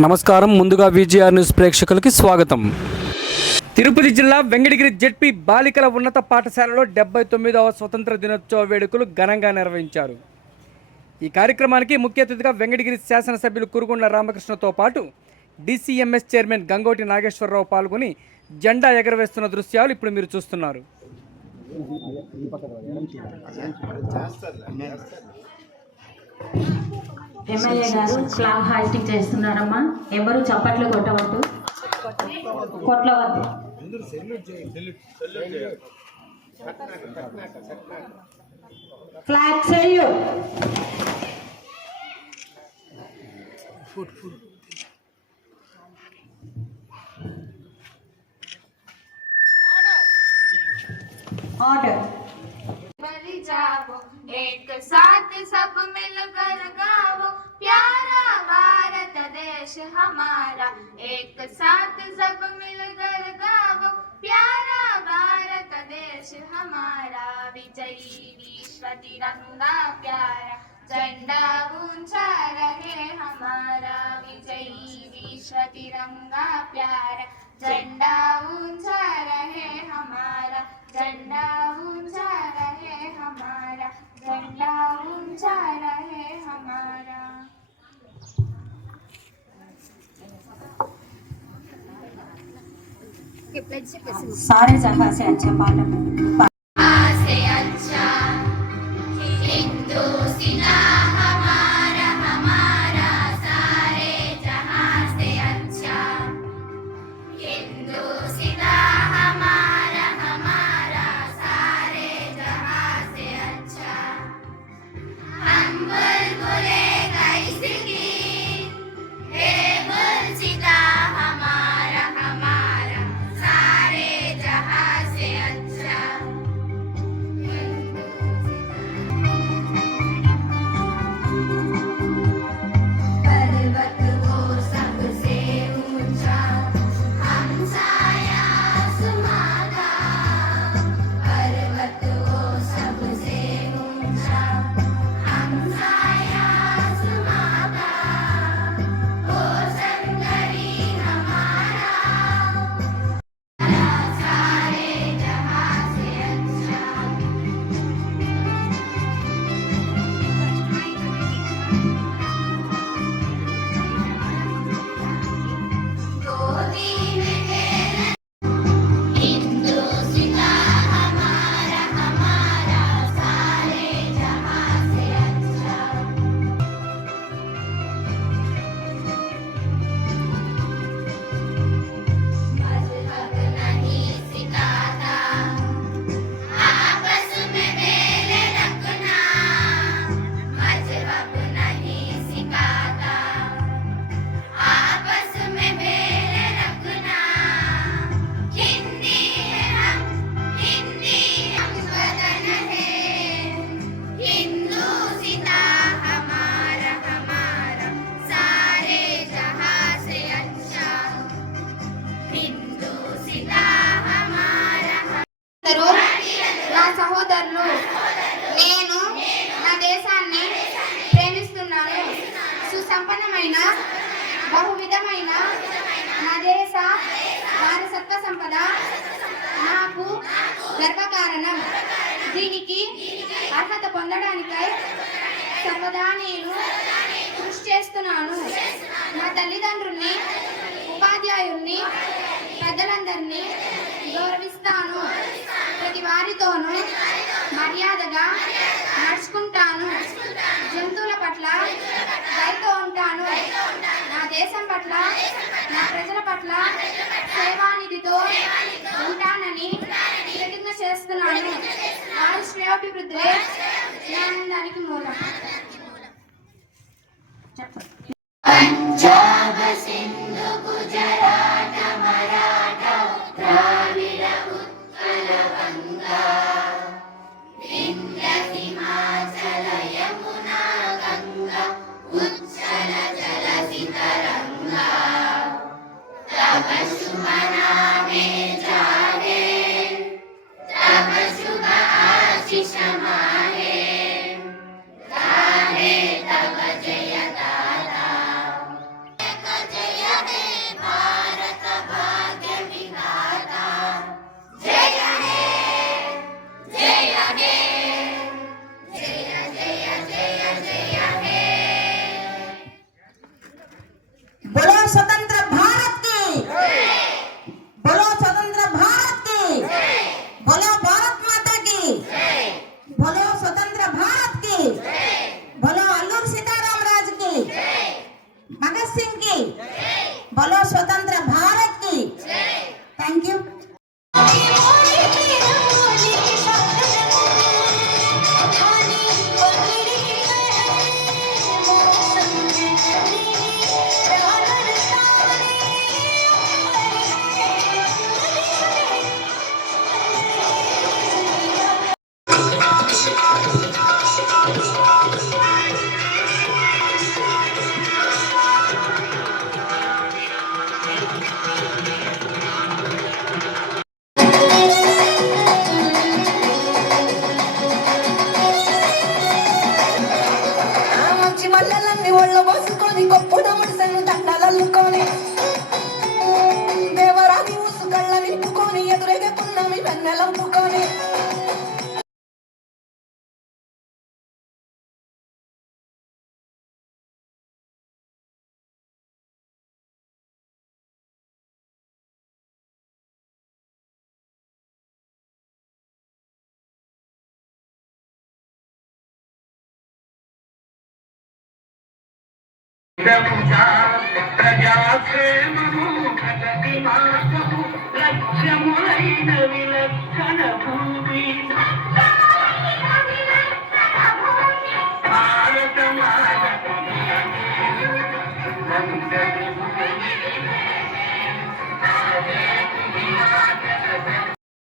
నమస్కారం. ముందుగా VGR news ప్రేక్షకులకి స్వాగతం. తిరుపతి జిల్లా వెంకటగిరి జెడ్పీ బాలికల ఉన్నత పాఠశాలలో డెబ్బై తొమ్మిదవ స్వతంత్ర దినోత్సవ వేడుకలు ఘనంగా నిర్వహించారు. ఈ కార్యక్రమానికి ముఖ్య అతిథిగా వెంకటగిరి శాసనసభ్యులు కురుగుండ్ల రామకృష్ణతో పాటు డిసిఎంఎస్ చైర్మన్ గంగోటి నాగేశ్వరరావు పాల్గొని జెండా ఎగరవేస్తున్న దృశ్యాలు ఇప్పుడు మీరు చూస్తున్నారు. ఎమ్మెల్యే గారు క్లాబ్ హాల్టింగ్ చేస్తున్నారమ్మా. ఎవరు చప్పట్లు కొట్టవద్దు. కొట్లవద్దు. ఫ్లాగ్ చెయ్యు ఆర్డర్. एक साथ सब मिलकर गाओ। प्यारा भारत देश हमारा। एक साथ सब मिलकर गाओ। प्यारा भारत देश हमारा। विजयी विश्व तिरंगा प्यारा। झंडा ऊँचा रहे हमारा। विजयी विश्व तिरंगा प्यारा। झंडा ऊँचा रहे हमारा। झंडा ऊँचा रहे हमारा। झंडा ऊँचा रहे हमारा। सारे जगह से अच्छा पाठ చేస్తున్నాను. వారి శ్రేయోభివృద్ధి జ్ఞానందానికి మూలం.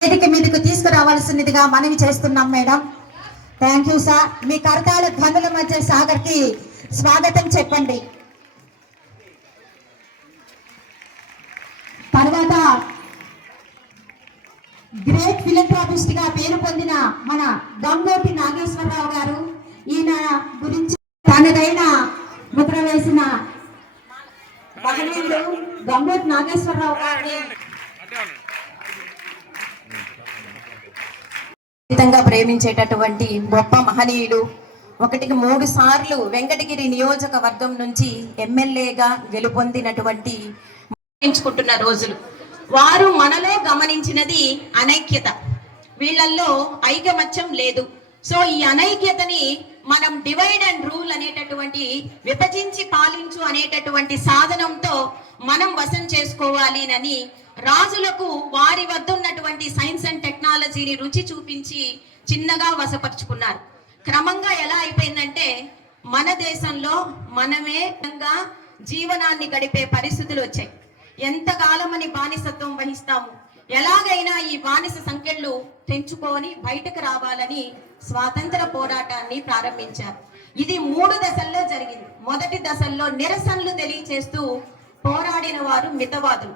వేదిక మీదకు తీసుకురావాల్సినదిగా మనవి చేస్తున్నాం మేడం. థ్యాంక్ యూ సార్ మీ కరతాల ధనుల మధ్య సాగర్కి స్వాగతం చెప్పండి. తర్వాత గ్రేట్ ఫిలంథ్రాపిస్ట్గా పేరు పొందిన మన గంగోటి నాగేశ్వరరావు గారు ఈయన గురించి తనదైన ముద్ర వేసిన మహనీయుడు గంగోటి నాగేశ్వరరావు గారిని అమితంగా ప్రేమించేటటువంటి గొప్ప మహనీయుడు ఒకటికి మూడు సార్లు వెంకటగిరి నియోజకవర్గం నుంచి ఎమ్మెల్యేగా గెలుపొందినటువంటి ఎంచుకుంటున్న రోజులు. వారు మనలో గమనించినది అనైక్యత. వీళ్ళల్లో ఐకమత్యం లేదు. సో ఈ అనైక్యతని మనం డివైడ్ అండ్ రూల్ అనేటటువంటి విభజించి పాలించు అనేటటువంటి సాధనంతో మనం వశం చేసుకోవాలి అని రాజులకు వారి వద్ద ఉన్నటువంటి సైన్స్ అండ్ టెక్నాలజీని రుచి చూపించి చిన్నగా వశపరుచుకున్నారు. క్రమంగా ఎలా అయిపోయిందంటే మన దేశంలో మనమే విధంగా జీవనాన్ని గడిపే పరిస్థితులు వచ్చాయి. ఎంతకాలమని బానిసత్వం వహిస్తాము? ఎలాగైనా ఈ బానిస సంఖ్యలు తెంచుకొని బయటకు రావాలని స్వాతంత్ర పోరాటాన్ని ప్రారంభించారు. ఇది మూడు దశల్లో జరిగింది. మొదటి దశల్లో నిరసనలు తెలియచేస్తూ పోరాడిన వారు మితవాదులు.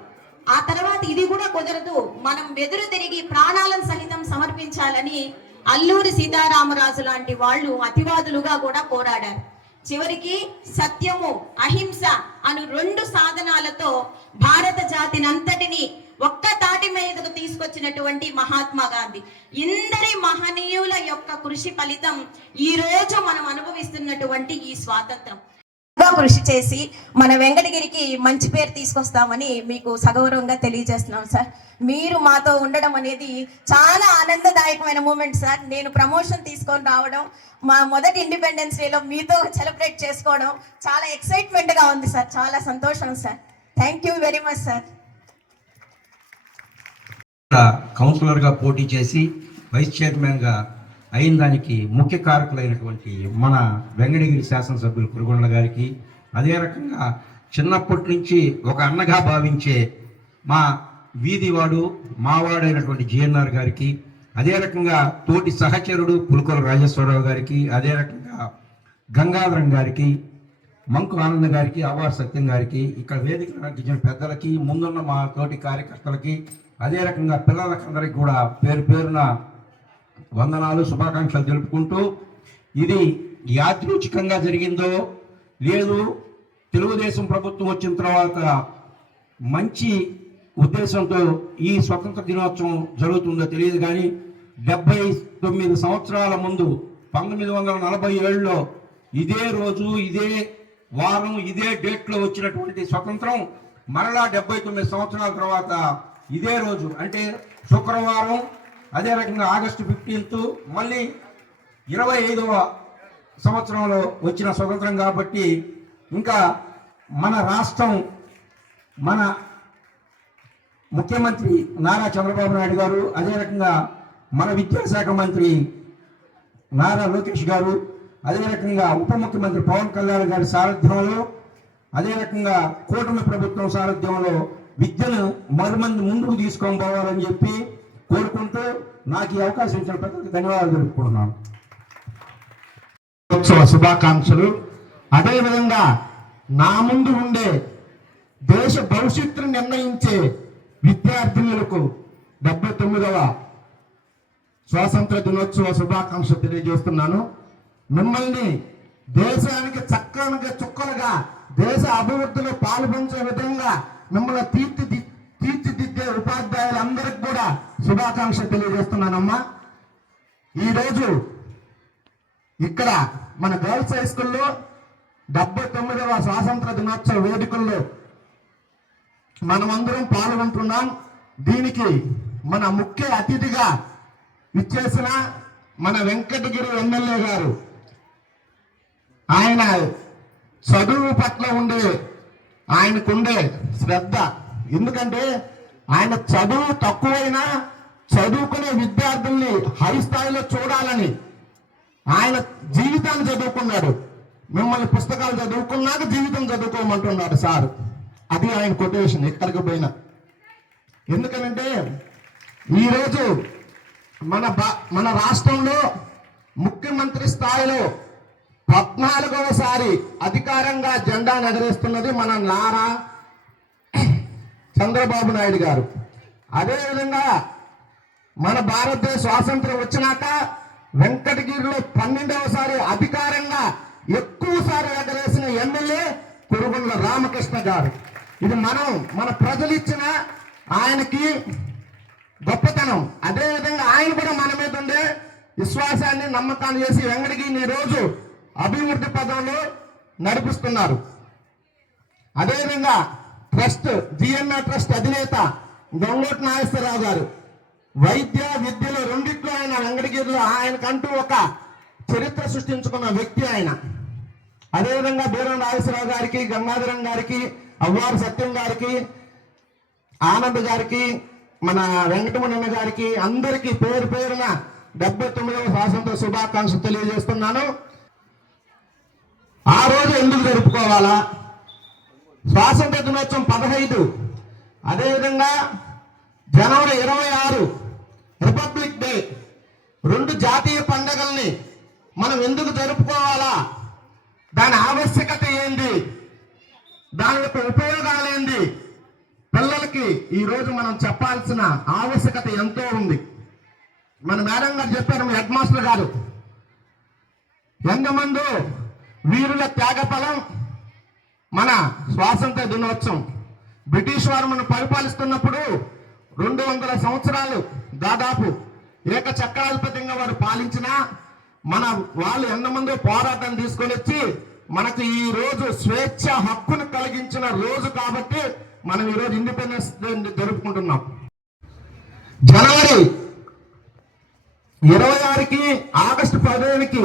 ఆ తర్వాత ఇది కూడా కుదరదు. మనం వెదురు తిరిగి ప్రాణాలను సహితం సమర్పించాలని అల్లూరి సీతారామరాజు లాంటి వాళ్ళు అతివాదులుగా కూడా పోరాడారు. చివరికి సత్యము అహింస అను రెండు సాధనాలతో భారత జాతినంతటిని ఒక్క తాటి మీదకు తీసుకొచ్చినటువంటి మహాత్మా గాంధీ. ఇందరి మహనీయుల యొక్క కృషి ఫలితం ఈ రోజు మనం అనుభవిస్తున్నటువంటి ఈ స్వాతంత్రం. కృషి చేసి మన వెంకటగిరికి మంచి పేరు తీసుకొస్తామని మీకు సగౌరవంగా తెలియజేస్తున్నాం సార్. మీరు మాతో ఉండడం అనేది చాలా ఆనందదాయకమైన మూమెంట్ సార్. నేను ప్రమోషన్ తీసుకొని రావడం మా మొదటి ఇండిపెండెన్స్ డేలో మీతో సెలబ్రేట్ చేసుకోవడం చాలా ఎక్సైట్మెంట్గా ఉంది సార్. చాలా సంతోషం sir. Thank you very much sir కౌన్సిలర్గా పోటీ చేసి వైస్ చైర్మన్గా అయిన దానికి ముఖ్య కారకులైనటువంటి మన వెంకటగిరి శాసనసభ్యులు కురుగొండ గారికి అదే రకంగా చిన్నప్పటి నుంచి ఒక అన్నగా భావించే మా వీధివాడు మావాడైనటువంటి జిఎన్ఆర్ గారికి అదే రకంగా తోటి సహచరుడు పులుకొల రాజేశ్వరరావు గారికి అదే రకంగా గంగాధరం గారికి మంకు ఆనంద్ గారికి అవార్ సత్యం గారికి ఇక్కడ వేదిక నటించిన పెద్దలకి ముందున్న మా తోటి కార్యకర్తలకి అదే రకంగా పిల్లలకందరికి కూడా పేరు పేరున వందనాలు శుభాకాంక్షలు తెలుపుకుంటూ ఇది యాదృచ్ఛికంగా జరిగిందో లేదు తెలుగుదేశం ప్రభుత్వం వచ్చిన తర్వాత మంచి ఉద్దేశంతో ఈ స్వతంత్ర దినోత్సవం జరుగుతుందో తెలియదు కానీ డెబ్బై తొమ్మిది సంవత్సరాల ముందు పంతొమ్మిది వందల నలభై ఏడులో ఇదే రోజు ఇదే వారం ఇదే డేట్లో వచ్చినటువంటి స్వతంత్రం మరలా డెబ్బై తొమ్మిది సంవత్సరాల తర్వాత ఇదే రోజు అంటే శుక్రవారం అదే రకంగా ఆగస్టు ఫిఫ్టీన్త్ మళ్ళీ ఇరవై ఐదవ సంవత్సరంలో వచ్చిన స్వతంత్రం కాబట్టి ఇంకా మన రాష్ట్రం మన ముఖ్యమంత్రి నారా చంద్రబాబు నాయుడు గారు అదే రకంగా మన విద్యాశాఖ మంత్రి నారా లోకేష్ గారు అదే రకంగా ఉప ముఖ్యమంత్రి పవన్ కళ్యాణ్ గారి సారథ్యంలో అదే రకంగా కూటమి ప్రభుత్వం సారథ్యంలో విద్యను మరిమంది ముందుకు తీసుకొని పోవాలని చెప్పి కోరుకుంటూ నాకు ఈ అవకాశం ఇచ్చిన ప్రజలకు ధన్యవాదాలు తెలుపుకుంటున్నాను. ఉత్సవ శుభాకాంక్షలు. అదేవిధంగా నా ముందు ఉండే దేశ భవిష్యత్తును నిర్ణయించే విద్యార్థినులకు డెబ్బై తొమ్మిదవ స్వాతంత్ర దినోత్సవ శుభాకాంక్షలు తెలియజేస్తున్నాను. మిమ్మల్ని దేశానికి చక్కనగా చుక్కలుగా దేశ అభివృద్ధిలో పాల్పంచే విధంగా మిమ్మల్ని తీర్చిది తీర్చిదిద్దే ఉపాధ్యాయులందరికీ కూడా శుభాకాంక్ష తెలియజేస్తున్నానమ్మా. ఈరోజు ఇక్కడ మన గర్ల్స్ హై స్కూల్లో డెబ్బై తొమ్మిదవ స్వాతంత్ర దినోత్సవ వేడుకల్లో మనమందరం పాల్గొంటున్నాం. దీనికి మన ముఖ్య అతిథిగా ఇచ్చేసిన మన వెంకటగిరి ఎమ్మెల్యే గారు. ఆయన చదువు పట్ల ఉండే ఆయనకుండే శ్రద్ధ. ఎందుకంటే ఆయన చదువు తక్కువైనా చదువుకునే విద్యార్థుల్ని హై స్థాయిలో చూడాలని ఆయన జీవితాన్ని చదువుకున్నాడు. మిమ్మల్ని పుస్తకాలు చదువుకున్నాక జీవితం చదువుకోమంటున్నాడు సార్. అది ఆయన కొటేషన్ ఎక్కడికి పోయినా. ఎందుకనంటే ఈరోజు మన మన రాష్ట్రంలో ముఖ్యమంత్రి స్థాయిలో పద్నాలుగవసారి అధికారంగా జెండా ఎగరేస్తున్నది మన నారా చంద్రబాబు నాయుడు గారు. అదేవిధంగా మన భారతదేశ స్వాతంత్రం వచ్చినాక వెంకటగిరిలో పన్నెండవసారి అధికారంగా ఎక్కువసారి ఎగరేసిన ఎమ్మెల్యే కురుగుండ్ల రామకృష్ణ గారు. ఇది మనం మన ప్రజలు ఇచ్చిన ఆయనకి గొప్పతనం. అదేవిధంగా ఆయన కూడా మన మీద ఉండే విశ్వాసాన్ని నమ్మకాన్ని చేసి వెంకటగిరిని ఈ రోజు అభివృద్ధి పదంలో నడిపిస్తున్నారు. అదేవిధంగా ట్రస్ట్ జిఎంఆర్ ట్రస్ట్ అధినేత గంగోటి నాగేశ్వరరావు గారు. వైద్య విద్యలో రెండిట్లో ఆయన వెంకటగిరిలో ఆయనకంటూ ఒక చరిత్ర సృష్టించుకున్న వ్యక్తి ఆయన. అదేవిధంగా బీరం నాగేశ్వరరావు గారికి గంగాధరం గారికి అవ్వారు సత్యం గారికి ఆనంద్ గారికి మన వెంకటమణన్న గారికి అందరికీ పేరు పేరున డెబ్బై తొమ్మిదవ స్వాతంత్ర శుభాకాంక్షలు తెలియజేస్తున్నాను. ఆ రోజు ఎందుకు జరుపుకోవాలా? స్వాతంత్ర దినోత్సవం పదహైదు. అదేవిధంగా జనవరి ఇరవై ఆరు రిపబ్లిక్ డే. రెండు జాతీయ పండుగల్ని మనం ఎందుకు జరుపుకోవాలా? దాని ఆవశ్యకత ఏంది? దాని యొక్క ఉపయోగాలు ఏంది? పిల్లలకి ఈరోజు మనం చెప్పాల్సిన ఆవశ్యకత ఎంతో ఉంది. మన మేడం గారు చెప్పారు హెడ్ మాస్టర్ గారు. ఎంతమందు వీరుల త్యాగఫలం మన స్వాతంత్ర దినోత్సవం. బ్రిటిష్ వారు మనం పరిపాలిస్తున్నప్పుడు రెండు వందల సంవత్సరాలు దాదాపు ఏక చక్రాధిపత్యంగా వారు పాలించిన మన వాళ్ళు ఎంతమందో పోరాటం తీసుకొని వచ్చి మనకు ఈ రోజు స్వేచ్ఛ హక్కును కలిగించిన రోజు కాబట్టి మనం ఈ రోజు ఇండిపెండెన్స్ డే జరుపుకుంటున్నాం. జనవరి ఇరవై ఆరుకి ఆగస్టు పదిహేనుకి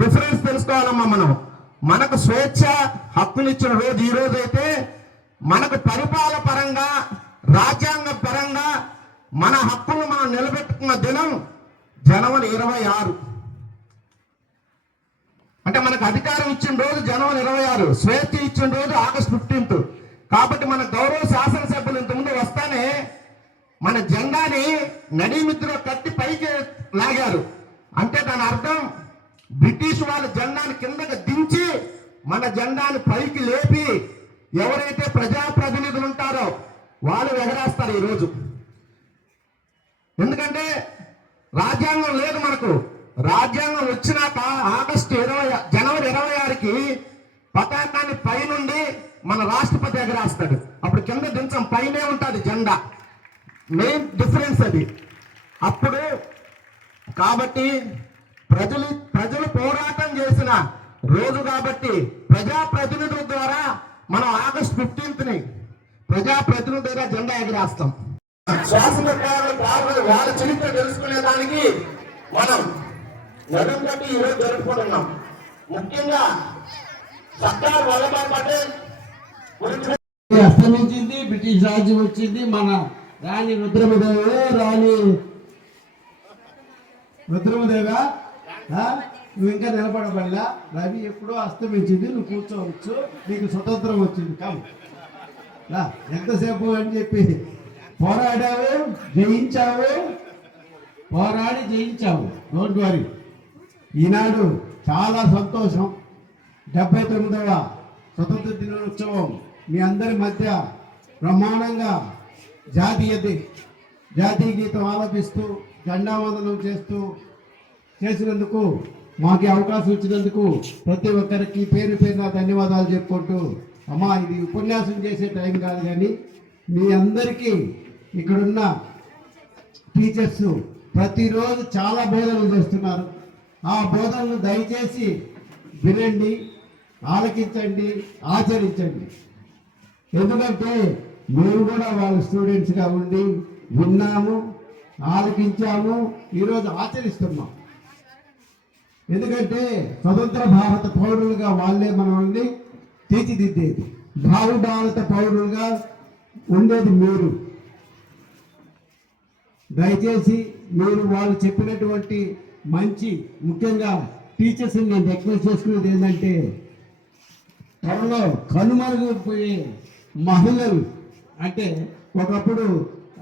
డిఫరెన్స్ తెలుసుకోవాలమ్మా మనం. మనకు స్వేచ్ఛ హక్కునిచ్చిన రోజు ఈ రోజు అయితే మనకు పరిపాలన పరంగా రాజ్యాంగ పరంగా మన హక్కును మనం నిలబెట్టుకున్న దినం జనవరి ఇరవై ఆరు. అంటే మనకు అధికారం ఇచ్చిన రోజు జనవరి ఇరవై ఆరు స్వేచ్ఛ ఇచ్చిన రోజు ఆగస్ట్ ఫిఫ్టీన్త్. కాబట్టి మన గౌరవ శాసనసభ్యులు ఇంతకుముందు వస్తానే మన జెండాని నడిమిద్దులో కట్టి పైకి లాగారు. అంటే దాని అర్థం బ్రిటిష్ వాళ్ళ జెండాని కిందకి దించి మన జెండాను పైకి లేపి ఎవరైతే ప్రజాప్రతినిధులు ఉంటారో వాళ్ళు ఎగరేస్తారు ఈరోజు. ఎందుకంటే రాజ్యాంగం లేదు మనకు. రాజ్యాంగం వచ్చినాక ఆగస్టు ఇరవై జనవరి ఇరవై ఆరుకి పతాకాన్ని పైనుండి మన రాష్ట్రపతి ఎగరేస్తాడు. అప్పుడు కింద దించం పైనే ఉంటుంది జెండా. మెయిన్ డిఫరెన్స్ అది. అప్పుడు కాబట్టి ప్రజలు ప్రజలు పోరాటం చేసిన రోజు కాబట్టి ప్రజాప్రతినిధుల ద్వారా మనం ఆగస్ట్ ఫిఫ్టీన్త్ని ప్రజాప్రతినిధులుగా జెండా ఎగరేస్తాం. స్వాతంత్ర పోరాటం వాళ్ళ చరిత్ర తెలుసుకునే దానికి మనం నడుం కట్టి ఈరోజు జరుపుకుంటున్నాం. ముఖ్యంగా సర్దార్ వల్లభాయ్ పటేల్ గురించి అస్తమించింది బ్రిటిష్ రాజ్యం వచ్చింది. మన రాణి రుద్రమదేవి రాణి రుద్రమదేవ నువ్వు ఇంకా నిలబడబడలా? రవి ఎప్పుడో అస్తమించింది నువ్వు కూర్చోవచ్చు నీకు స్వతంత్రం వచ్చింది కమ్. రా ఎంతసేపు అని చెప్పి. పోరాడావు జయించావు పోరాడి జయించావు డోంట్ వరీ ఈనాడు చాలా సంతోషం. డెబ్బై తొమ్మిదవ స్వతంత్ర దినోత్సవం మీ అందరి మధ్య బ్రహ్మాండంగా జాతీయ జాతీయ గీతం ఆలపిస్తూ జెండావందనం చేస్తూ చేసినందుకు మాకు అవకాశం ఇచ్చినందుకు ప్రతి ఒక్కరికి పేరు పేరున ధన్యవాదాలు చెప్పుకుంటూ అమ్మా ఇది ఉపన్యాసం చేసే టైం కాదు కానీ మీ అందరికీ ఇక్కడున్న టీచర్స్ ప్రతిరోజు చాలా బోధనలు చేస్తున్నారు. ఆ బోధనలు దయచేసి వినండి ఆలకించండి ఆచరించండి. ఎందుకంటే మేము కూడా వాళ్ళ స్టూడెంట్స్గా ఉండి విన్నాము ఆలకించాము ఈరోజు ఆచరిస్తున్నాం. ఎందుకంటే స్వతంత్ర భారత పౌరులుగా వాళ్ళే మనల్ని తీర్చిదిద్దేది. భావి భారత పౌరులుగా ఉండేది మీరు. దయచేసి మీరు వాళ్ళు చెప్పినటువంటి మంచి ముఖ్యంగా టీచర్స్ని నేను రిక్వెస్ట్ చేసుకునేది ఏంటంటే త్వరలో కనుమరుగుపోయే మహిళలు అంటే ఒకప్పుడు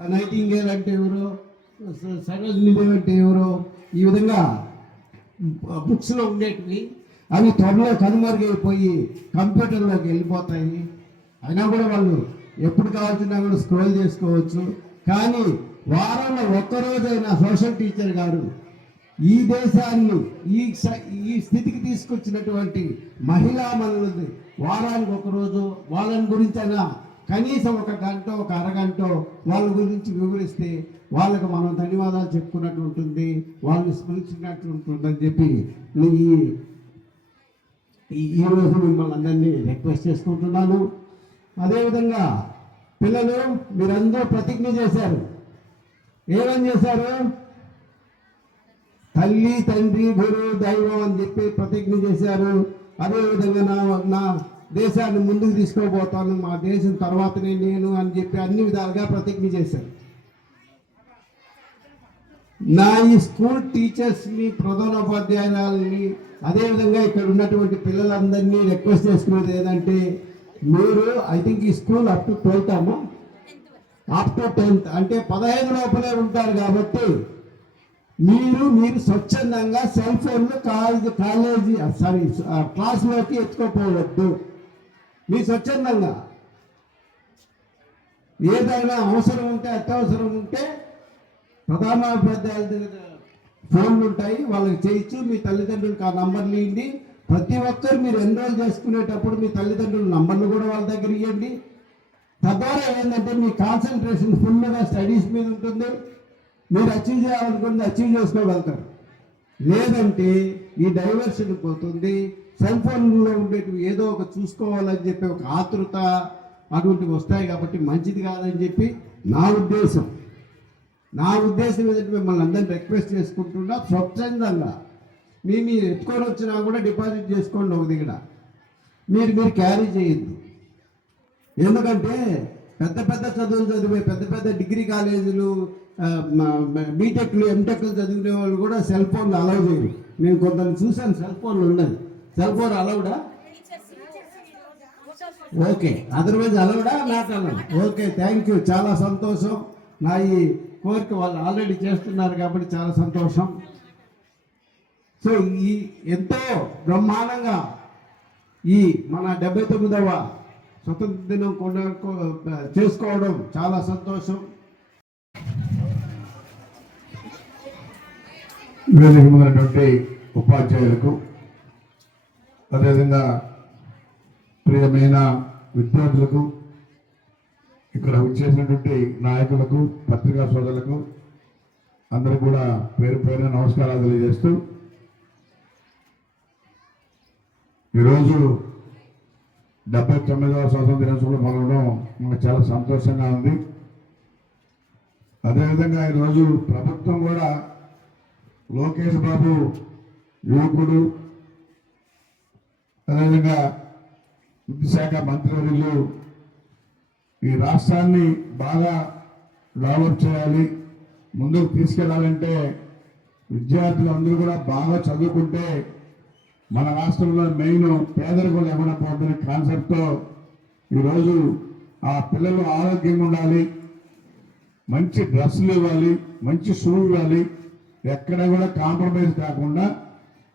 నైటింగేల్ అంటే ఎవరో సరోజ్ సరోజినీ అంటే ఎవరో ఈ విధంగా బుక్స్లో ఉండేటివి. అవి త్వరలో కనుమరుగైపోయి కంప్యూటర్లోకి వెళ్ళిపోతాయి. అయినా కూడా వాళ్ళు ఎప్పుడు కావాల్సినా కూడా స్క్రోల్ చేసుకోవచ్చు. కానీ వారంలో ఒక్కరోజైనా సోషల్ టీచర్ గారు ఈ దేశాన్ని ఈ ఈ స్థితికి తీసుకొచ్చినటువంటి మహిళా మనులని వారానికి ఒక రోజు వాళ్ళని గురించైనా కనీసం ఒక గంట ఒక అరగంట వాళ్ళ గురించి వివరిస్తే వాళ్ళకి మనం ధన్యవాదాలు చెప్పుకున్నట్టు ఉంటుంది వాళ్ళని స్మరించినట్టు ఉంటుందని చెప్పి ఈ ఈరోజు ఈ రోజు మిమ్మల్ని అందరినీ రిక్వెస్ట్ చేసుకుంటున్నాను అదేవిధంగా పిల్లలు మీరందరూ ప్రతిజ్ఞ చేశారు. ఏమని చేశారు? తల్లి తండ్రి గురువు దైవం అని చెప్పి ప్రతిజ్ఞ చేశారు. అదేవిధంగా నా నా దేశాన్ని ముందుకు తీసుకోబోతాను మా దేశం తర్వాతనే నేను అని చెప్పి అన్ని విధాలుగా ప్రతిజ్ఞ చేశారు. నా ఈ స్కూల్ టీచర్స్ని ప్రధానోపాధ్యాయులని అదేవిధంగా ఇక్కడ ఉన్నటువంటి పిల్లలందరినీ రిక్వెస్ట్ చేసుకునేది ఏంటంటే మీరు ఐ థింక్ ఈ స్కూల్ అప్ టు ట్వెల్త్ అమ్మా? Up to tenth. అంటే పదహైదు లోపలే ఉంటారు కాబట్టి మీరు మీరు స్వచ్ఛందంగా సెల్ ఫోన్లు కాలేజీ కాలేజీ సారీ క్లాస్లోకి ఎత్తుకోపోవద్దు. మీ స్వచ్ఛందంగా. ఏదైనా అవసరం ఉంటే అత్యవసరం ఉంటే ప్రధానోపాధ్యాయుల దగ్గర ఫోన్లు ఉంటాయి వాళ్ళకి చేయొచ్చు మీ తల్లిదండ్రులకు ఆ నంబర్లు ఇవ్వండి. ప్రతి ఒక్కరు మీరు ఎన్రోల్ చేసుకునేటప్పుడు మీ తల్లిదండ్రుల నంబర్లు కూడా వాళ్ళ దగ్గర ఇవ్వండి. తద్వారా ఏంటంటే మీ కాన్సన్ట్రేషన్ ఫుల్గా స్టడీస్ మీద ఉంటుంది. మీరు అచీవ్ చేయాలనుకుంది అచీవ్ చేసుకోగలుగుతారు. లేదంటే ఈ డైవర్షన్ పోతుంది. సెల్ ఫోన్లో ఉండేటివి ఏదో ఒక చూసుకోవాలని చెప్పి ఒక ఆతృత అటువంటివి వస్తాయి కాబట్టి మంచిది కాదని చెప్పి నా ఉద్దేశం. నా ఉద్దేశం ఏంటంటే మిమ్మల్ని అందరిని రిక్వెస్ట్ చేసుకుంటున్నా స్వచ్ఛందంగా. మీ మీరు ఎత్తుకొని వచ్చినా కూడా డిపాజిట్ చేసుకోండి ఒక దిగడ. మీరు మీరు క్యారీ చేయొద్దు. ఎందుకంటే పెద్ద పెద్ద చదువులు చదివే పెద్ద పెద్ద డిగ్రీ కాలేజీలు బీటెక్లు ఎంటెక్లు చదివిన వాళ్ళు కూడా సెల్ ఫోన్లు అలౌ చేయరు. నేను కొందరు చూశాను సెల్ ఫోన్లు ఉండదు. సెల్ ఫోన్ అలౌడా okay otherwise అలౌడా not allowed okay thank you చాలా సంతోషం. నా ఈ కోరిక వాళ్ళు ఆల్రెడీ చేస్తున్నారు కాబట్టి చాలా సంతోషం. సో ఈ ఎంతో బ్రహ్మాండంగా ఈ మన డెబ్బై తొమ్మిదవ స్వతంత్ర దినం కొండ చేసుకోవడం చాలా సంతోషం. వేదిక ఉన్నటువంటి ఉపాధ్యాయులకు అదేవిధంగా ప్రియమైన విద్యార్థులకు ఇక్కడ వచ్చేసినటువంటి నాయకులకు పత్రికా సోదరులకు అందరూ కూడా పేరు పేరున నమస్కారాలు తెలియజేస్తూ ఈరోజు డెబ్బై తొమ్మిదవ స్వాతంత్ర దినోత్సవం పాల్గొనడం మనకు చాలా సంతోషంగా ఉంది. అదేవిధంగా ఈరోజు ప్రభుత్వం కూడా లోకేష్ బాబు యువకుడు అదేవిధంగా విద్యాశాఖ మంత్రివర్యులు ఈ రాష్ట్రాన్ని బాగా డెవలప్ చేయాలి ముందుకు తీసుకెళ్ళాలంటే విద్యార్థులు అందరూ కూడా బాగా చదువుకుంటే మన రాష్ట్రంలో మెయిన్ పేదరికం లేకుండా పోతుందనే కాన్సెప్ట్తో ఈరోజు ఆ పిల్లలు ఆరోగ్యంగా ఉండాలి మంచి డ్రెస్సులు ఇవ్వాలి మంచి షూ ఇవ్వాలి ఎక్కడ కూడా కాంప్రమైజ్ కాకుండా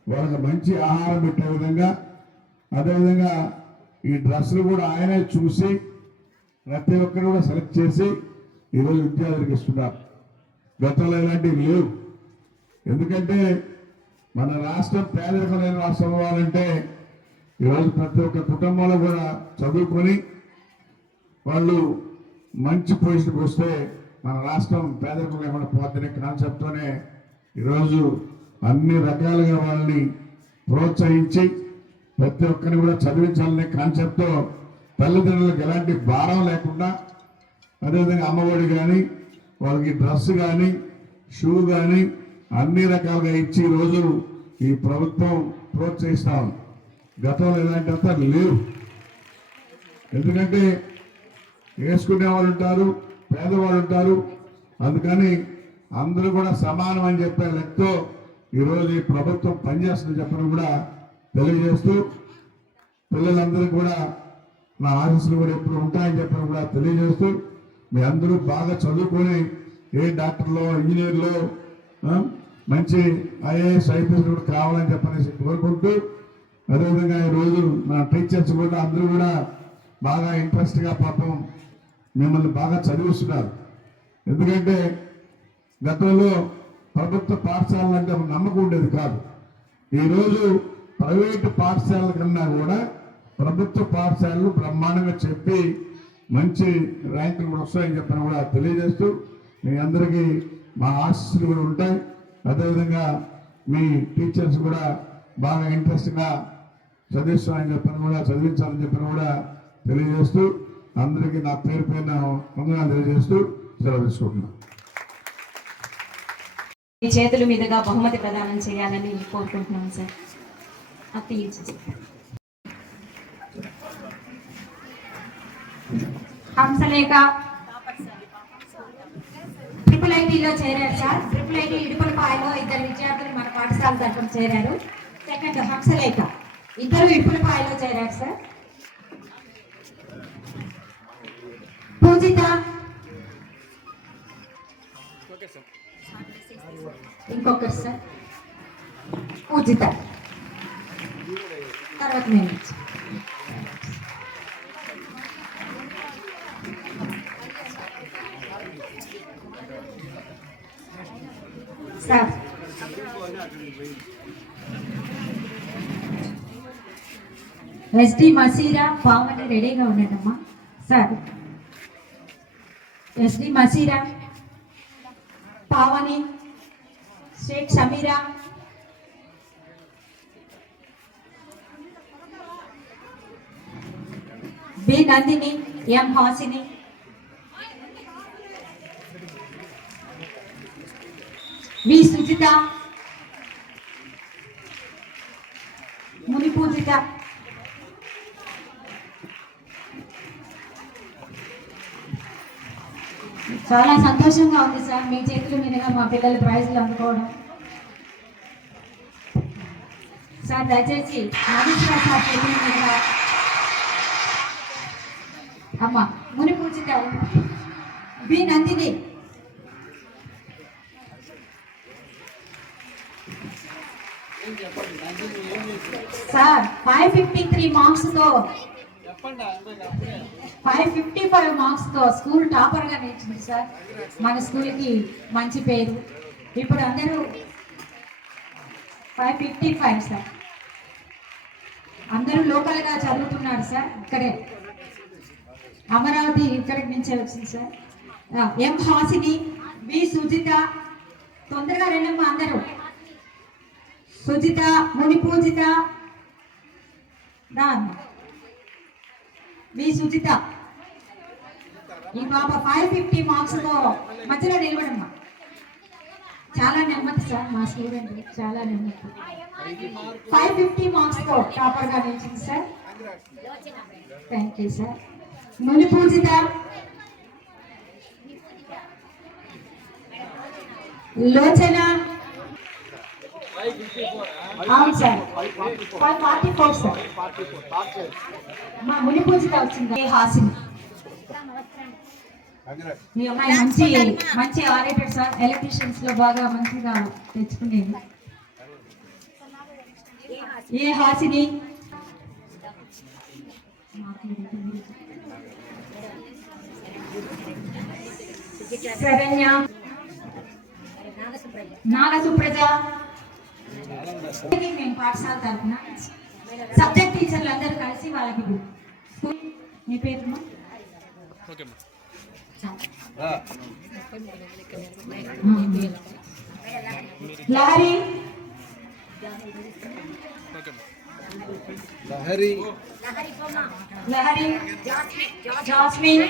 వాళ్ళకి మంచి ఆహారం పెట్టే విధంగా అదేవిధంగా ఈ డ్రెస్సులు కూడా ఆయనే చూసి ప్రతి ఒక్కరు కూడా సెలెక్ట్ చేసి ఈరోజు విద్యార్థులకు ఇస్తున్నారు. గతంలో ఇలాంటివి లేవు. ఎందుకంటే మన రాష్ట్రం పేదరికం లేని రాష్ట్రం అవ్వాలంటే ఈరోజు ప్రతి ఒక్క కుటుంబంలో కూడా చదువుకొని వాళ్ళు మంచి పొజిషన్కి వస్తే మన రాష్ట్రం పేదరికం లేకుండా పోతున్న కాన్సెప్ట్తోనే ఈరోజు అన్ని రకాలుగా వాళ్ళని ప్రోత్సహించి ప్రతి ఒక్కరిని కూడా చదివించాలనే కాన్సెప్ట్తో తల్లిదండ్రులకు ఎలాంటి భారం లేకుండా అదేవిధంగా అమ్మఒడి కానీ వాళ్ళకి డ్రెస్ కానీ షూ కానీ అన్ని రకాలుగా ఇచ్చి ఈరోజు ఈ ప్రభుత్వం ప్రోత్సహిస్తాం. గతంలో ఇలాంటివంతా లేవు. ఎందుకంటే వేసుకునే వాళ్ళు ఉంటారు పేదవాళ్ళు ఉంటారు. అందుకని అందరూ కూడా సమానం అని చెప్పే లెక్కతో ఈరోజు ఈ ప్రభుత్వం పనిచేస్తుందని చెప్పడం కూడా తెలియజేస్తూ పిల్లలందరూ కూడా నా ఆఫీసులు కూడా ఎప్పుడు ఉంటాయని చెప్పడం కూడా తెలియజేస్తూ మీ అందరూ బాగా చదువుకొని ఏ డాక్టర్లో ఇంజనీర్లో మంచి ఐఏఎస్ ఐపీఎస్ కూడా కావాలని చెప్పనేసి కోరుకుంటూ అదేవిధంగా ఈరోజు నా టీచర్స్ కూడా అందరూ కూడా బాగా ఇంట్రెస్ట్గా పాపం మిమ్మల్ని బాగా చదివిస్తున్నారు. ఎందుకంటే గతంలో ప్రభుత్వ పాఠశాలలు అంటే ఒక నమ్మకం ఉండేది కాదు. ఈరోజు ప్రైవేటు పాఠశాలల కన్నా కూడా ప్రభుత్వ పాఠశాలలు బ్రహ్మాండంగా చెప్పి మంచి ర్యాంకులు కూడా వస్తాయని చెప్పని కూడా తెలియజేస్తూ మీ అందరికీ మా ఆశీస్సులు కూడా ఉంటాయి. అదేవిధంగా మీ టీచర్స్ కూడా బాగా ఇంట్రెస్ట్గా చదివిస్తామని చెప్పని కూడా చదివించాలని చెప్పని కూడా తెలియజేస్తూ అందరికీ నా పేరు పైన వందనాలు తెలియజేస్తూ సెలవు తీసుకుంటున్నాను. చేతుల మీదుగా బహుమతి ప్రదానం చేయాలని కోరుకుంటున్నాం సార్. అది హంసలేఖ ట్రిపుల్ ఐటీలో చేరారు సార్. ట్రిపుల్ ఐటీ ఇడుపులపాయలో ఇద్దరు విద్యార్థులు మన పాఠశాల తరఫున చేరారు. సెకండ్ హంసలేఖ ఇద్దరు ఇడుపులపాయలో చేరారు సార్. పూజిత. ఇంకొకరు సార్. పూజిత. తర్వాత నేను సార్ ఎస్డి మసీరా పావని రెడీగా ఉండేదమ్మా sir S D Maseera Pavani Shaik Sameera B Nandini M Hasini. V Sujitha. Muni Pujitha. చాలా సంతోషంగా ఉంది సార్ మీ చేతుల మీదుగా మా పిల్లలు ప్రైజ్లు అందుకోవడం. సార్ దయచేసి నాగేశ్వర సార్ చేతుల మీదుగా అమ్మ Muni Pujitha B Nandini. Sir five fifty three మార్క్స్తో five fifty five మార్క్స్తో స్కూల్ టాపర్గా నేర్చుకుంది నిలిచింది సార్. మన స్కూల్కి మంచి పేరు. ఇప్పుడు అందరూ ఫైవ్ ఫిఫ్టీ ఫైవ్ సార్. అందరూ లోకల్గా చదువుతున్నారు సార్. ఇక్కడే. అమరావతి ఇక్కడికి నుంచే వచ్చింది sir. M Hasini V Sujitha తొందరగా రెండమ్మ అందరూ. సుజిత ముని పూజిత రా సుజిత. ఈ పాప ఫైవ్ ఫిఫ్టీ మార్క్స్తో మధ్యలో నిలబడమ్మా. చాలా నెమ్మది సార్ మా స్టూడెంట్ చాలా నెమ్మది. ఫైవ్ ఫిఫ్టీ మార్క్స్తో టాపర్గా నిలిచింది సార్. థ్యాంక్ యూ సార్ ముని పూజిత లోచన. అవును sir. Five forty four sir. మా ముని పూజిత వచ్చింది. హాసిని. మీ అమ్మాయి మంచి మంచి ఆరేటెడ్ సార్. ఎలక్ట్రీషియన్స్లో బాగా మంచిగా తెచ్చుకునేది. ఏ హాసిని? శరణ్య నాగ సుప్రజ మేము పాఠశాల తరఫున సబ్జెక్ట్ టీచర్లు అందరూ కలిసి వాళ్ళకి స్కూల్ మీ పేరు లహరి. లహరి. జాస్మిన్.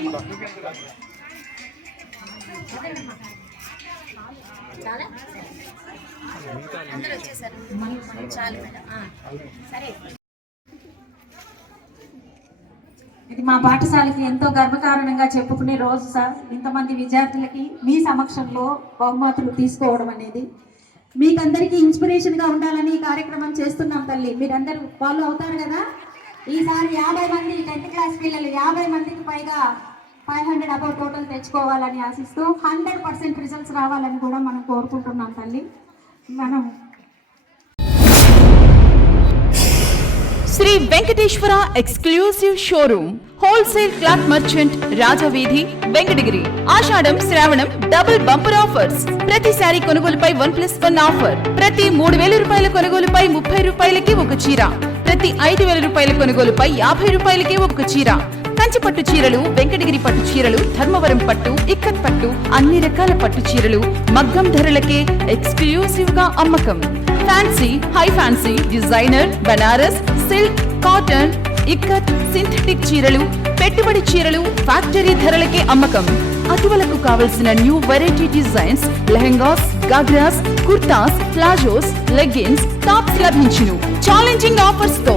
ఇది మా పాఠశాలకి ఎంతో గర్వకారణంగా చెప్పుకునే రోజు సార్. ఇంతమంది విద్యార్థులకి మీ సమక్షంలో బహుమతులు తీసుకోవడం అనేది. మీకందరికీ ఇన్స్పిరేషన్గా ఉండాలని ఈ కార్యక్రమం చేస్తున్నాం తల్లి. మీరందరూ ఫాలో అవుతారు కదా? ఈసారి యాభై మంది టెన్త్ క్లాస్ పిల్లలు యాభై మందికి పైగా ఫైవ్ హండ్రెడ్ అబౌవ్ టోటల్ తెచ్చుకోవాలని ఆశిస్తూ హండ్రెడ్ పర్సెంట్ రిజల్ట్స్ రావాలని కూడా మనం కోరుకుంటున్నాం తల్లి. మనం Shri Venkateswara exclusive showroom wholesale cloth merchant Rajaveedhi Venkatagiri. Ashadham Shravanam double bumper offers. ప్రతి శారీ కొనుగోలుపై వన్ ప్లస్ వన్ ఆఫర్. ప్రతి మూడు వేల రూపాయల కొనుగోలుపై ముప్పై రూపాయలకి ఒక చీర. ప్రతి ఐదు వేల రూపాయల కొనుగోలుపై యాభై రూపాయలకి ఒక చీర. కంచి పట్టు చీరలు వెంకటగిరి పట్టు చీరలు ధర్మవరం పట్టు ఇక్కత్ పట్టు అన్ని రకాల పట్టు చీరలు మగ్గం ధరలకే ఎక్స్క్లూసివ్గా అమ్మకం. Fancy high fancy designer Banaras silk cotton ikat synthetic చీరలు పెట్టుబడి చీరలు ఫ్యాక్టరీ ధరలకే అమ్మకం. అటువలకు కావలసిన new variety designs lehengas ghagras kurtas palazzos leggings tops లభించును. ఛాలెంజింగ్ ఆఫర్స్తో.